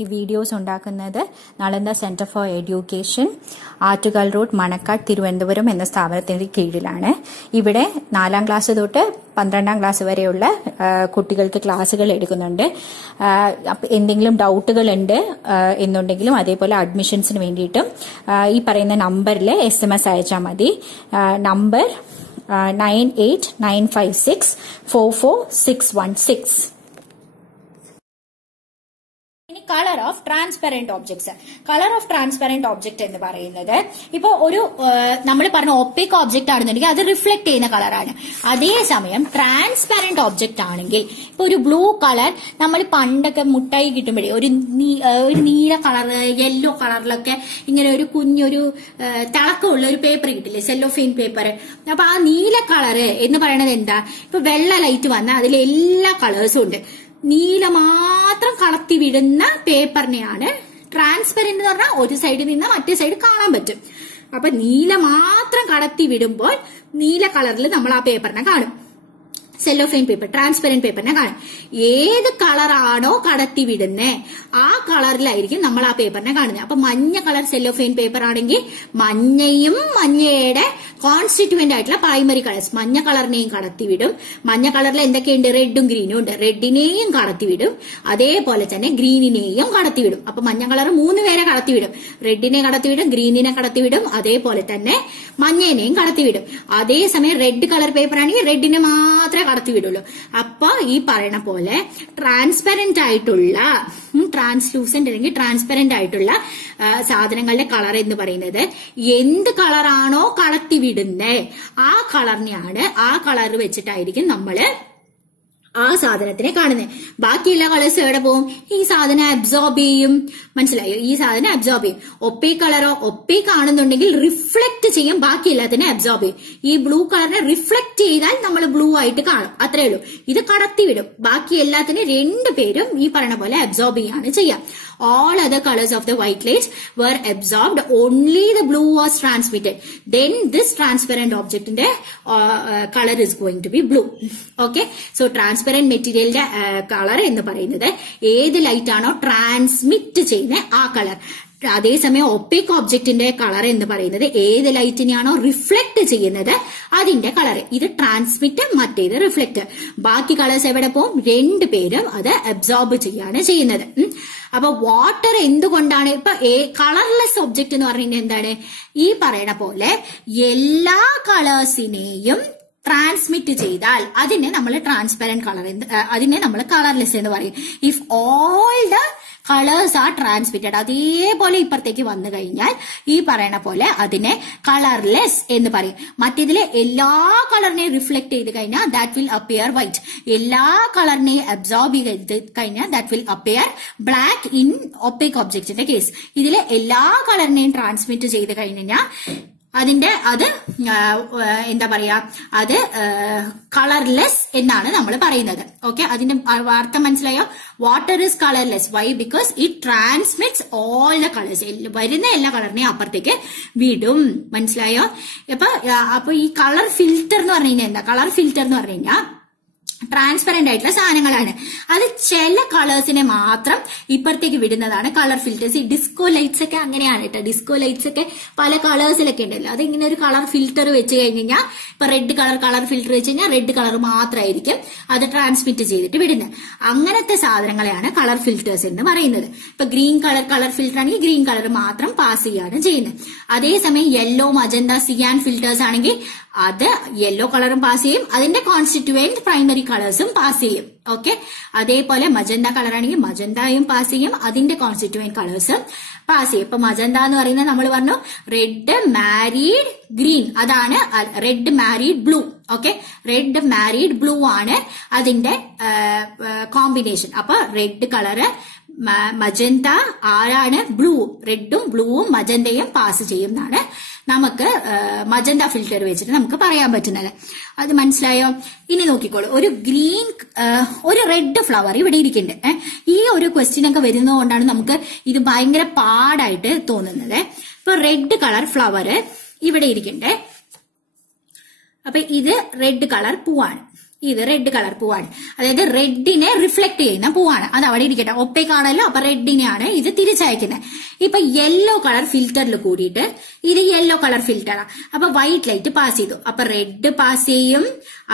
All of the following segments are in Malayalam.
ഈ വീഡിയോസ് ഉണ്ടാക്കുന്നത് Nalanda centre for education, Attukal road, Manacaud, Thiruvananthapuram എന്ന സ്ഥാപനത്തിന്റെ കീഴിലാണ്. ഇവിടെ 4ാം ക്ലാസ് തൊട്ട് 12ാം ക്ലാസ് വരെയുള്ള കുട്ടികൾക്ക് ക്ലാസ്സുകൾ എടുക്കുന്നുണ്ട്. എന്തെങ്കിലും ഡൗട്ടുകൾ ഉണ്ട് എന്നുണ്ടെങ്കിലും അതേപോലെ അഡ്മിഷൻസിന് വേണ്ടിയിട്ടും ഈ പറയുന്ന നമ്പറിൽ SMS അയച്ചാൽ മതി. നമ്പർ 9895644616. ഇനി colour of transparent objects. Colour of transparent object എന്ന് പറയുന്നത് ഇപ്പൊ ഒരു നമ്മൾ പറഞ്ഞ ഒപ്പേക്ക് ഒബ്ജക്ട് ആണെന്നുണ്ടെങ്കിൽ അത് റിഫ്ലക്ട് ചെയ്യുന്ന കളറാണ്. അതേസമയം ട്രാൻസ്പെറന്റ് ഒബ്ജക്ട് ആണെങ്കിൽ ഇപ്പൊ ഒരു ബ്ലൂ കളർ നമ്മൾ പണ്ടൊക്കെ മുട്ടായി കിട്ടുമ്പോഴേ ഒരു നീല കളർ, യെല്ലോ കളറിലൊക്കെ ഇങ്ങനെ ഒരു കുഞ്ഞൊരു തിളക്കമുള്ള ഒരു പേപ്പർ കിട്ടില്ലേ, സെല്ലോഫെയിൻ പേപ്പർ. അപ്പൊ ആ നീല കളറ് എന്ന് പറയുന്നത് എന്താ? ഇപ്പൊ വെള്ള ലൈറ്റ് വന്നാൽ അതിൽ എല്ലാ കളേഴ്സും ഉണ്ട്. നീല മാത്രം കളത്തി വിടുന്ന പേപ്പറിനെയാണ് ട്രാൻസ്പെറന്റ് എന്ന് പറഞ്ഞാൽ ഒരു സൈഡിൽ നിന്ന് മറ്റേ സൈഡ് കാണാൻ പറ്റും. അപ്പൊ നീല മാത്രം കടത്തി വിടുമ്പോൾ നീല കളറിൽ നമ്മൾ ആ പേപ്പറിനെ കാണും. സെല്ലോഫെയിൻ പേപ്പർ, ട്രാൻസ്പെറന്റ് പേപ്പറിനെ കാണും. ഏത് കളറാണോ കടത്തി വിടുന്നേ ആ കളറിലായിരിക്കും നമ്മൾ ആ പേപ്പറിനെ കാണുന്നത്. അപ്പൊ മഞ്ഞ കളർ സെല്ലോഫെയിൻ പേപ്പർ ആണെങ്കിൽ മഞ്ഞയും മഞ്ഞയുടെ കോൺസ്റ്റിറ്റ്യൂവന്റ് ആയിട്ടുള്ള പ്രൈമറി കളേഴ്സ് മഞ്ഞ കളറിനെയും കടത്തിവിടും. മഞ്ഞ കളറിൽ എന്തൊക്കെയുണ്ട്? റെഡും ഗ്രീനും ഉണ്ട്. റെഡിനെയും കടത്തിവിടും, അതേപോലെ തന്നെ ഗ്രീനിനെയും കടത്തിവിടും. അപ്പൊ മഞ്ഞ കളർ 3 പേരെ കടത്തിവിടും. റെഡിനെ കടത്തിവിടും, ഗ്രീനിനെ കടത്തിവിടും, അതേപോലെ തന്നെ മഞ്ഞേനെയും കടത്തിവിടും. അതേസമയം റെഡ് കളർ പേപ്പർ ആണെങ്കിൽ റെഡിനെ മാത്രമേ കടത്തിവിടുള്ളൂ. അപ്പൊ ഈ പറയണ പോലെ ട്രാൻസ്പെറന്റ് ആയിട്ടുള്ള, ട്രാൻസ്ലൂസന്റ് അല്ലെങ്കിൽ ട്രാൻസ്പെറന്റ് ആയിട്ടുള്ള സാധനങ്ങളുടെ കളർ എന്ന് പറയുന്നത് എന്ത് കളറാണോ കടത്തിവിടുന്നേ ആ കളറിനെയാണ്, ആ കളർ വെച്ചിട്ടായിരിക്കും നമ്മള് ആ സാധനത്തിനെ കാണുന്നത്. ബാക്കിയുള്ള കളേഴ്സ് എവിടെ പോകും? ഈ സാധനം അബ്സോർബ് ചെയ്യും. മനസ്സിലായോ? ഈ സാധനം അബ്സോർബ് ചെയ്യും. ഒപ്പേക്ക് കളറോ ഒപ്പേക്ക് ആണെന്നുണ്ടെങ്കിൽ റിഫ്ലക്ട് ചെയ്യും, ബാക്കി എല്ലാത്തിനെ അബ്സോർബ് ചെയ്യും. ഈ ബ്ലൂ കളറിനെ റിഫ്ലക്ട് ചെയ്താൽ നമ്മൾ ബ്ലൂ ആയിട്ട് കാണും, അത്രേ ഉള്ളൂ. ഇത് കടത്തിവിടും, ബാക്കി എല്ലാത്തിനും 2 പേരും ഈ പറയുന്ന പോലെ അബ്സോർബ് ചെയ്യാണ് ചെയ്യാം. All other colors of the white light were absorbed. Only the blue was transmitted. Then this transparent object in the color is going to be blue. Okay. So transparent material color എന്ന് പറയുന്നത് ഏത് ലൈറ്റ് ആണോ ട്രാൻസ്മിറ്റ് ചെയ്യുന്ന ആ കളർ. അതേസമയം ഒപ്പേക്ക് ഒബ്ജക്റ്റിന്റെ കളർ എന്ന് പറയുന്നത് ഏത് ലൈറ്റിനെയാണോ റിഫ്ലക്ട് ചെയ്യുന്നത് അതിന്റെ കളർ. ഇത് ട്രാൻസ്മിറ്റ്, മറ്റേത് റിഫ്ലക്ട്. ബാക്കി കളേഴ്സ് എവിടെ പോകും? 2 പേരും അത് അബ്സോർബ് ചെയ്യാണ് ചെയ്യുന്നത്. അപ്പൊ വാട്ടർ എന്തുകൊണ്ടാണ് ഇപ്പൊ കളർലെസ് ഒബ്ജക്റ്റ് എന്ന് പറയുന്നത് എന്താണ്? ഈ പറയണ പോലെ എല്ലാ കളേഴ്സിനെയും ട്രാൻസ്മിറ്റ് ചെയ്താൽ അതിനെ നമ്മൾ ട്രാൻസ്പെറന്റ് കളർ, അതിനെ നമ്മൾ കളർലെസ് എന്ന് പറയും. If all the colours R transmitted, അതേപോലെ ഇപ്പുറത്തേക്ക് വന്നു കഴിഞ്ഞാൽ ഈ പറയണ പോലെ അതിനെ കളർലെസ് എന്ന് പറയും. മറ്റേതിലെ എല്ലാ കളറിനെയും റിഫ്ലക്ട് ചെയ്ത് കഴിഞ്ഞാൽ ദാറ്റ് വിൽ അപ്പിയർ വൈറ്റ്. എല്ലാ കളറിനെയും അബ്സോർബ് ചെയ്ത് കഴിഞ്ഞാൽ that will appear black in opaque ഒബ്ജക്റ്റിന്റെ കേസ്. ഇതിലെ എല്ലാ കളറിനെയും ട്രാൻസ്മിറ്റ് ചെയ്ത് കഴിഞ്ഞാൽ അതിന്റെ അത് എന്താ പറയാ, അത് കളർലെസ് എന്നാണ് നമ്മൾ പറയുന്നത്. ഓക്കെ, അതിന്റെ അർത്ഥം മനസ്സിലായോ? Water is colourless. Why? Because it transmits all the colours. വരുന്ന എല്ലാ കളറിനെയും അപ്പുറത്തേക്ക് വിടും. മനസ്സിലായോ? അപ്പൊ ഈ കളർ ഫിൽറ്റർ എന്ന് പറഞ്ഞു കഴിഞ്ഞാൽ എന്താ? കളർ ഫിൽറ്റർ എന്ന് പറഞ്ഞു കഴിഞ്ഞാൽ ട്രാൻസ്പെറന്റ് ആയിട്ടുള്ള സാധനങ്ങളാണ്. അത് ചില കളേഴ്സിനെ മാത്രം ഇപ്പുറത്തേക്ക് വിടുന്നതാണ് കളർ ഫിൽറ്റേഴ്സ്. ഈ ഡിസ്കോ ലൈറ്റ്സ് ഒക്കെ അങ്ങനെയാണ് കേട്ടോ. ഡിസ്കോ ലൈറ്റ്സ് ഒക്കെ പല കളേഴ്സിലൊക്കെ ഉണ്ടല്ലോ. അതിങ്ങനെ ഒരു കളർ ഫിൽറ്റർ വെച്ച് കഴിഞ്ഞാൽ, ഇപ്പൊ റെഡ് കളർ ഫിൽറ്റർ വെച്ച് കഴിഞ്ഞാൽ റെഡ് കളർ മാത്രമായിരിക്കും അത് ട്രാൻസ്മിറ്റ് ചെയ്തിട്ട് വിടുന്നത്. അങ്ങനത്തെ സാധനങ്ങളെയാണ് കളർ ഫിൽറ്റേഴ്സ് എന്ന് പറയുന്നത്. ഇപ്പൊ ഗ്രീൻ കളർ ഫിൽറ്റർ ആണെങ്കിൽ ഗ്രീൻ കളർ മാത്രം പാസ് ചെയ്യാണ് ചെയ്യുന്നത്. അതേസമയം യെല്ലോ, മജന്ത, സിയാൻ ഫിൽറ്റേഴ്സ് ആണെങ്കിൽ അത് യെല്ലോ കളറും പാസ് ചെയ്യും, അതിന്റെ കോൺസ്റ്റിറ്റ്യൂവന്റ് പ്രൈമറി കളേഴ്സും പാസ് ചെയ്യും. ഓക്കെ, അതേപോലെ മജന്ത കളർ ആണെങ്കിൽ മജന്തയും പാസ് ചെയ്യും, അതിന്റെ കോൺസ്റ്റിറ്റ്യൂവന്റ് കളേഴ്സും പാസ് ചെയ്യും. ഇപ്പൊ മജന്ത എന്ന് പറയുന്നത് നമ്മൾ പറഞ്ഞു റെഡ് മാരീഡ് ഗ്രീൻ, അതാണ് red married blue. Okay, red married blue ആണ് അതിന്റെ കോമ്പിനേഷൻ. അപ്പൊ റെഡ് കളറ്, മജന്ത ആരാണ്? ബ്ലൂ. റെഡും ബ്ലൂവും മജന്തയും പാസ് ചെയ്യുന്നതാണ് നമുക്ക് മജന്ത ഫിൽറ്റർ വെച്ചിട്ട് നമുക്ക് പറയാൻ പറ്റുന്നത്. അത് മനസ്സിലായോ? ഇനി നോക്കിക്കോളൂ, ഒരു റെഡ് ഫ്ലവർ ഇവിടെ ഇരിക്കുന്നുണ്ട്. ഈ ഒരു ക്വസ്റ്റ്യൻ ഒക്കെ വരുന്നതുകൊണ്ടാണ് നമുക്ക് ഇത് ഭയങ്കര പാടായിട്ട് തോന്നുന്നത്. ഇപ്പൊ റെഡ് കളർ ഫ്ലവർ ഇവിടെ ഇരിക്കുന്നുണ്ട്. അപ്പൊ ഇത് റെഡ് കളർ പൂവാണ്. ഇത് റെഡ് കളർ പൂവാണ്. അതായത് റെഡിനെ റിഫ്ലക്ട് ചെയ്യുന്ന പൂവാണ്. അത് അവിടെ ഇരിക്കട്ടെ. ഒപ്പേക്ക് ആണല്ലോ, അപ്പൊ റെഡിനെയാണ് ഇത് തിരിച്ചയക്കുന്നത്. ഇപ്പൊ യെല്ലോ കളർ ഫിൽറ്ററിൽ കൂടിയിട്ട് ഇത് യെല്ലോ കളർ ഫിൽറ്ററാണ്. അപ്പൊ വൈറ്റ് ലൈറ്റ് പാസ് ചെയ്തു. അപ്പൊ റെഡ് പാസ് ചെയ്യും,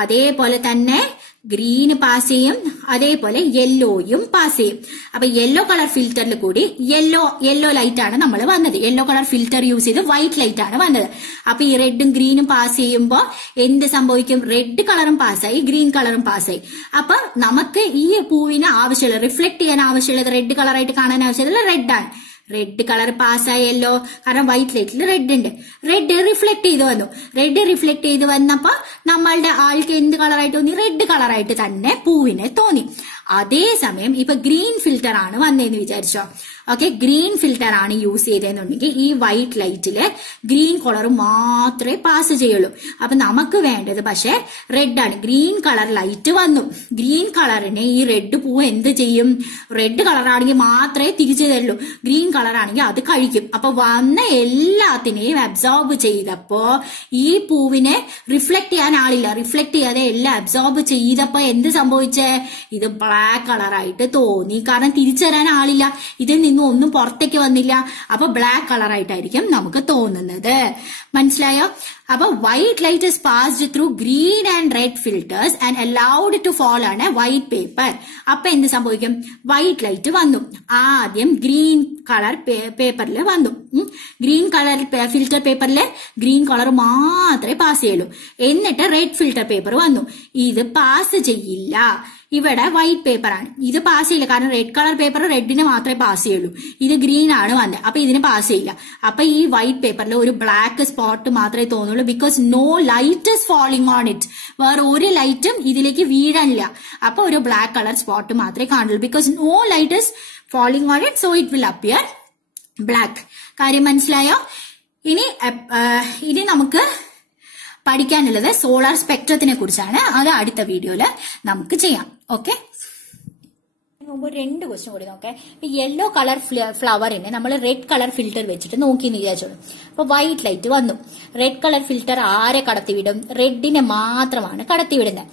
അതേപോലെ തന്നെ ഗ്രീന് പാസ് ചെയ്യും, അതേപോലെ യെല്ലോയും പാസ് ചെയ്യും. അപ്പൊ യെല്ലോ കളർ ഫിൽറ്ററിൽ കൂടി യെല്ലോ ലൈറ്റ് ആണ് നമ്മൾ വന്നത്. യെല്ലോ കളർ ഫിൽറ്റർ യൂസ് ചെയ്ത് വൈറ്റ് ലൈറ്റ് ആണ് വന്നത്. അപ്പൊ ഈ റെഡും ഗ്രീനും പാസ് ചെയ്യുമ്പോൾ എന്ത് സംഭവിക്കും? റെഡ് കളറും പാസ്സായി, ഗ്രീൻ കളറും പാസ്സായി. അപ്പൊ നമുക്ക് ഈ പൂവിന് ആവശ്യമുള്ള റിഫ്ലക്ട് ചെയ്യാൻ ആവശ്യമുള്ളത് റെഡ് കളറായിട്ട് കാണാൻ ആവശ്യമുള്ള റെഡാണ്. റെഡ് കളർ പാസ്സായല്ലോ, കാരണം വൈറ്റ് ലൈറ്റിൽ റെഡ് ഉണ്ട്. റെഡ് റിഫ്ലക്ട് ചെയ്ത് വന്നു. റെഡ് റിഫ്ലക്ട് ചെയ്ത് വന്നപ്പോ നമ്മളുടെ ആൾക്ക് എന്ത് കളറായിട്ട് തോന്നി? റെഡ് കളറായിട്ട് തന്നെ പൂവിനെ തോന്നി. അതേസമയം ഇപ്പൊ ഗ്രീൻ ഫിൽറ്റർ ആണ് വന്നതെന്ന് വിചാരിച്ചോ. ഓക്കെ, ഗ്രീൻ ഫിൽറ്റർ ആണ് യൂസ് ചെയ്തതെന്നുണ്ടെങ്കിൽ ഈ വൈറ്റ് ലൈറ്റില് ഗ്രീൻ കളർ മാത്രമേ പാസ് ചെയ്യുള്ളൂ. അപ്പൊ നമുക്ക് വേണ്ടത് പക്ഷെ റെഡ് ആണ്. ഗ്രീൻ കളർ ലൈറ്റ് വന്നു. ഗ്രീൻ കളറിനെ ഈ റെഡ് പൂവ് എന്ത് ചെയ്യും? റെഡ് കളറാണെങ്കിൽ മാത്രമേ തിരിച്ചു തരുള്ളൂ. ഗ്രീൻ കളറാണെങ്കിൽ അത് കഴിക്കും. അപ്പൊ വന്ന എല്ലാത്തിനെയും അബ്സോർബ് ചെയ്തപ്പോ ഈ പൂവിനെ റിഫ്ലക്ട് ചെയ്യാൻ ആളില്ല. റിഫ്ലക്ട് ചെയ്യാതെ എല്ലാം അബ്സോർബ് ചെയ്തപ്പോ എന്ത് സംഭവിച്ചേ? ഇത് ബ്ലാക്ക് കളറായിട്ട് തോന്നി. കാരണം തിരിച്ചു തരാൻ ആളില്ല. ഇതിൽ നിന്ന് ഒന്നും പുറത്തേക്ക് വന്നില്ല. അപ്പൊ ബ്ലാക്ക് കളറായിട്ടായിരിക്കും നമുക്ക് തോന്നുന്നത്. മനസ്സിലായോ? അപ്പൊ white light is passed through green and red filters and allowed to fall on white paper. അപ്പൊ എന്ത് സംഭവിക്കും? വൈറ്റ് ലൈറ്റ് വന്നു. ആദ്യം ഗ്രീൻ കളർ പേപ്പറിൽ വന്നു. ഗ്രീൻ കളർ ഫിൽറ്റർ പേപ്പറിൽ ഗ്രീൻ കളർ മാത്രമേ പാസ് ചെയ്യുള്ളൂ. എന്നിട്ട് റെഡ് ഫിൽറ്റർ പേപ്പർ വന്നു. ഇത് പാസ് ചെയ്യില്ല. ഇവിടെ വൈറ്റ് പേപ്പർ ആണ്, ഇത് പാസ് ചെയ്യില്ല. കാരണം റെഡ് കളർ പേപ്പർ റെഡിന് മാത്രമേ പാസ് ചെയ്യുള്ളൂ. ഇത് ഗ്രീൻ ആണ് വന്നത്, അപ്പൊ ഇതിന് പാസ് ചെയ്യില്ല. അപ്പൊ ഈ വൈറ്റ് പേപ്പറിൽ ഒരു ബ്ലാക്ക് സ്പോട്ട് മാത്രമേ തോന്നുള്ളൂ. Because no light is falling on it. വേറെ ഒരു ലൈറ്റും ഇതിലേക്ക് വീഴാനില്ല. അപ്പൊ ഒരു ബ്ലാക്ക് കളർ സ്പോട്ട് മാത്രമേ കാണുള്ളൂ. Because no light is falling on it, so it will appear black. കാര്യം മനസ്സിലായോ? ഇനി നമുക്ക് പഠിക്കാനുള്ളത് സോളാർ സ്പെക്ട്രത്തിനെ കുറിച്ചാണ്. അത് അടുത്ത വീഡിയോയില് നമുക്ക് ചെയ്യാം. ഓക്കെ, മുമ്പ് 2 ക്വസ്റ്റ്യൻ കൂടി നോക്കാം. യെല്ലോ കളർ ഫ്ലവറിനെ നമ്മൾ റെഡ് കളർ ഫിൽറ്റർ വെച്ചിട്ട് നോക്കി വിചാരിച്ചോളൂ. അപ്പൊ വൈറ്റ് ലൈറ്റ് വന്നു. റെഡ് കളർ ഫിൽറ്റർ ആരെ കടത്തിവിടും? റെഡിനെ മാത്രമാണ് കടത്തിവിടുന്നത്.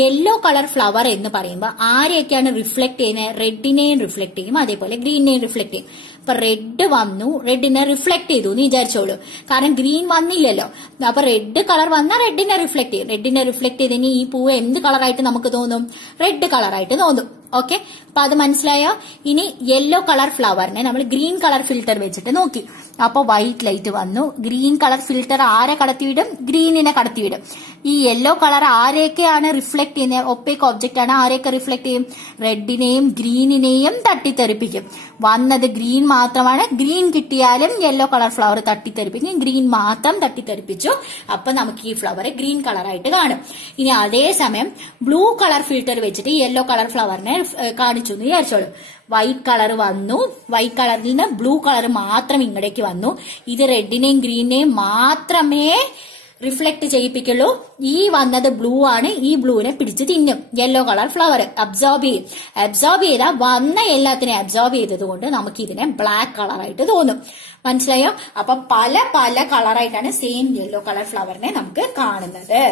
യെല്ലോ കളർ ഫ്ലവർ എന്ന് പറയുമ്പോൾ ആരെയൊക്കെയാണ് റിഫ്ലക്ട് ചെയ്യുന്നത്? റെഡിനെയും റിഫ്ലക്ട് ചെയ്യും, അതേപോലെ ഗ്രീനെയും റിഫ്ലക്ട് ചെയ്യും. അപ്പൊ റെഡ് വന്നു, റെഡിനെ റിഫ്ലക്ട് ചെയ്തു എന്ന് വിചാരിച്ചോളൂ. കാരണം ഗ്രീൻ വന്നില്ലല്ലോ. അപ്പൊ റെഡ് കളർ വന്നാൽ റെഡിനെ റിഫ്ലക്ട് ചെയ്യും. റെഡിനെ റിഫ്ലക്ട് ചെയ്തതിന് ഈ പൂവ് എന്ത് കളറായിട്ട് നമുക്ക് തോന്നും? റെഡ് കളറായിട്ട് തോന്നും. ഓക്കെ, അപ്പൊ അത് മനസ്സിലായോ? ഇനി യെല്ലോ കളർ ഫ്ലവറിനെ നമ്മൾ ഗ്രീൻ കളർ ഫിൽറ്റർ വെച്ചിട്ട് നോക്കി. അപ്പൊ വൈറ്റ് ലൈറ്റ് വന്നു. ഗ്രീൻ കളർ ഫിൽറ്റർ ആരെ കടത്തിവിടും? ഗ്രീനിനെ കടത്തിവിടും. ഈ യെല്ലോ കളർ ആരെയൊക്കെയാണ് റിഫ്ലക്ട് ചെയ്യുന്നത്? ഒപ്പേക്ക് ഒബ്ജക്റ്റ് ആണ്. ആരെയൊക്കെ റിഫ്ലക്ട് ചെയ്യും? റെഡിനെയും ഗ്രീനിനെയും തട്ടിത്തെറിപ്പിക്കും. വന്നത് ഗ്രീൻ മാത്രമാണ്. ഗ്രീൻ കിട്ടിയാലും യെല്ലോ കളർ ഫ്ലവർ തട്ടിത്തെറിപ്പിക്കും. ഗ്രീൻ മാത്രം തട്ടിത്തെറിപ്പിച്ചു. അപ്പൊ നമുക്ക് ഈ ഫ്ലവർ ഗ്രീൻ കളറായിട്ട് കാണും. ഇനി അതേസമയം ബ്ലൂ കളർ ഫിൽറ്റർ വെച്ചിട്ട് യെല്ലോ കളർ ഫ്ലവറിനെ കാണിച്ചു എന്ന് വിചാരിച്ചോളൂ. വൈറ്റ് കളർ വന്നു. വൈറ്റ് കളറിൽ നിന്ന് ബ്ലൂ കളർ മാത്രം ഇങ്ങടേക്ക് വന്നു. ഇത് റെഡിനെയും ഗ്രീനെയും മാത്രമേ റിഫ്ലക്ട് ചെയ്യിപ്പിക്കുള്ളൂ. ഈ വന്നത് ബ്ലൂ ആണ്. ഈ ബ്ലൂവിനെ പിടിച്ച് തിന്നും. യെല്ലോ കളർ ഫ്ലവർ അബ്സോർബ് ചെയ്യും. അബ്സോർബ് ചെയ്താൽ വന്ന എല്ലാത്തിനെയും അബ്സോർബ് ചെയ്തത് കൊണ്ട് നമുക്ക് ഇതിനെ ബ്ലാക്ക് കളറായിട്ട് തോന്നും. മനസ്സിലായോ? അപ്പൊ പല പല കളറായിട്ടാണ് സെയിം യെല്ലോ കളർ ഫ്ലവറിനെ നമുക്ക് കാണുന്നത്.